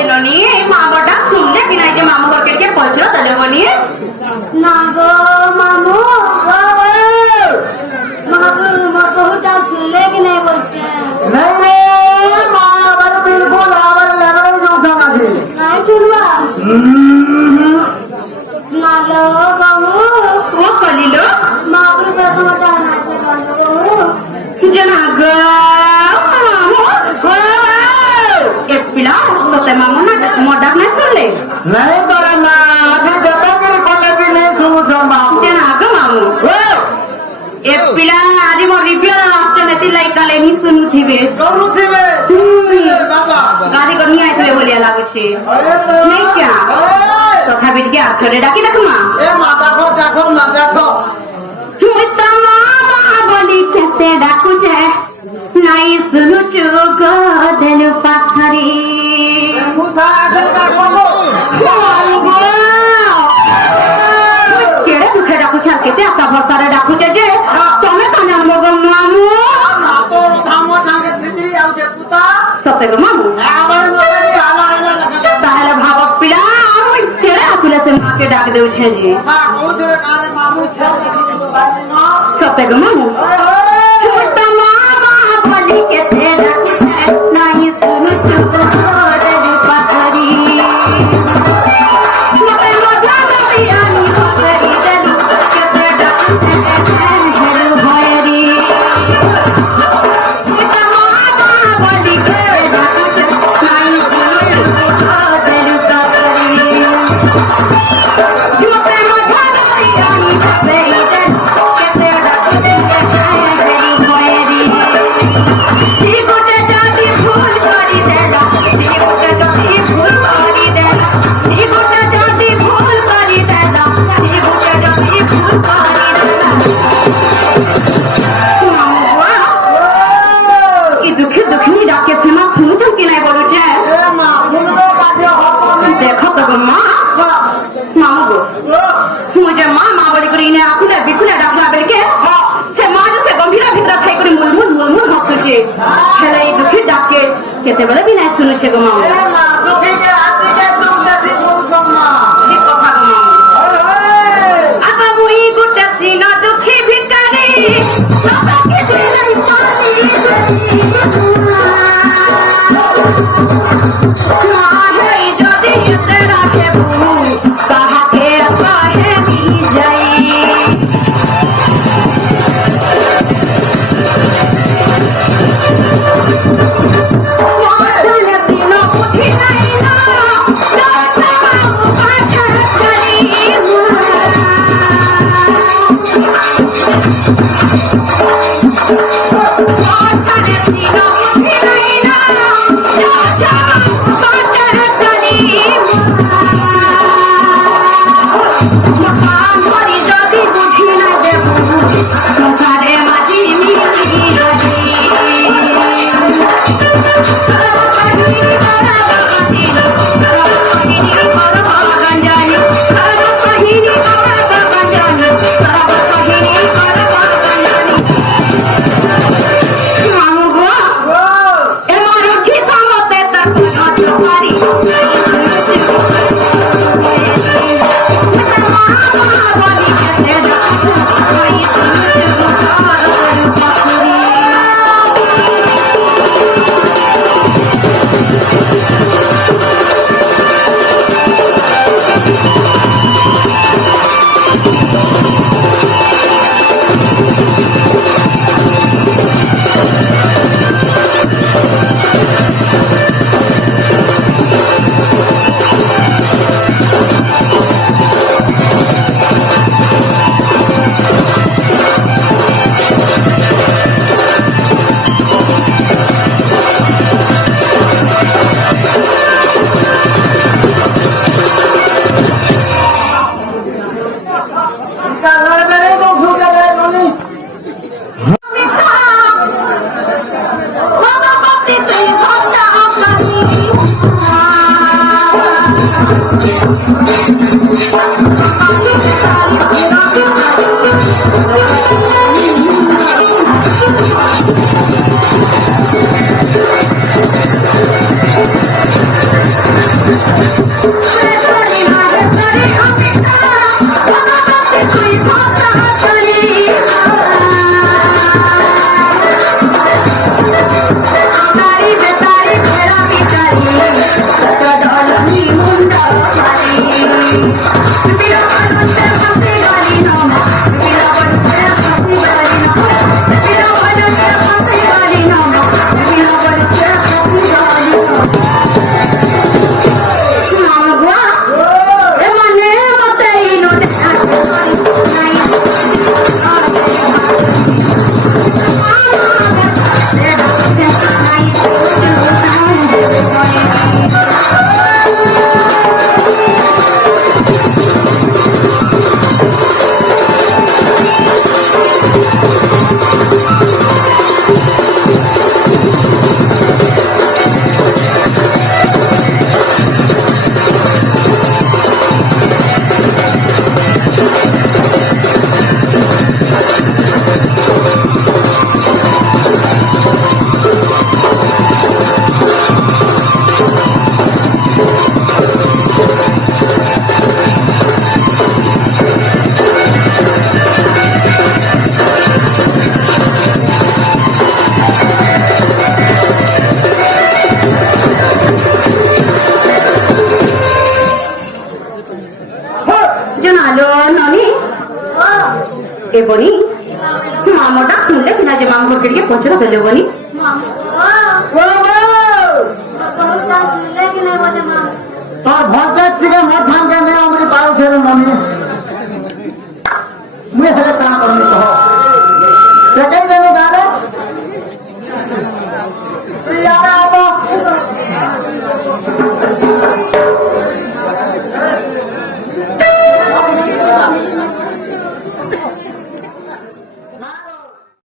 এলো নিয়ে মা বড়টা শুনলে কিনা যে মামু ঘরকে কে বলছিল তাহলে বলিয়ে না গো মামু মামু মামুটা শুনলে কিনা বলছে मामू ना मोटा नहीं सुन ले नहीं करना अभी जब तक कोने भी नहीं सुन मामू क्या ना का मामू एक पिला आदि मोर रिव्यू आपसे नहीं लाइक काले नहीं सुनु थी बे बाबा गाड़ी करनी आई थे बोलिया लागू छे नहीं क्या तो खाबी क्या छोड़े डाकी ना तुम ए माता को इतना मामा बोली कहते डाकू छे नहीं सुनु चुको देनु पाथरी मुथा गला को केड़े दुखे डाकू छे केते आता भरतारे डाकू छे जे तमे काना मगम मामू तो थामो थांगे छिद्री आउ छे पुता सते गो मामू आवर मोरी हाला लगा ताहले भाव पिला केड़े आकुले से मां के डाक देउ छे जी हां कहू छे काने मामू छे सते गो मामू छोटा मामा बोली केते डाकू छे नहीं सुनु चुप रे पाथरी मते मजा बियानी होरी देलु केते डाकू छे हेलो भयरी छोटा मामा बोली केते डाकू छे नहीं सुनु चुप देलु पाथरी मते मजा बियानी होरी देलु केते डाकू छे हेलो भयरी देखो तो माँ मामू गो मुझे माँ बोली करी इन्हें आखुले बिखुले डाकला बोली के से माँ जो से गंभीर भीतर खाई करी मुलमुल हंसू छे खेले ये दुखी डाके केते बड़े भी नहीं सुनु छे गो मामू ए मां दुखी के आती के तुम जैसी सुन सम्मा ठीक कथा गो मामू आता मुई गुटे सीना दुखी भितरी सदा के दिल पानी मारे जदी तेरा के बू कहा के काहे दी जाई वासने बिना उठी नहीं ना जाता पाछा करी वासने बिना उठी नहीं ना जाता पाछा करी मकान मरी जदी बुझी ना देबू संसारे माजी मिली रही ए बनी मामोटा खुले किना जे मामो के लिए पहुंचलो चले बनी तो भोटे चिके मत थाम के ने हमरी पाउ छे मम्मी मुए हरे काम करनी तो से कई देने गाले यार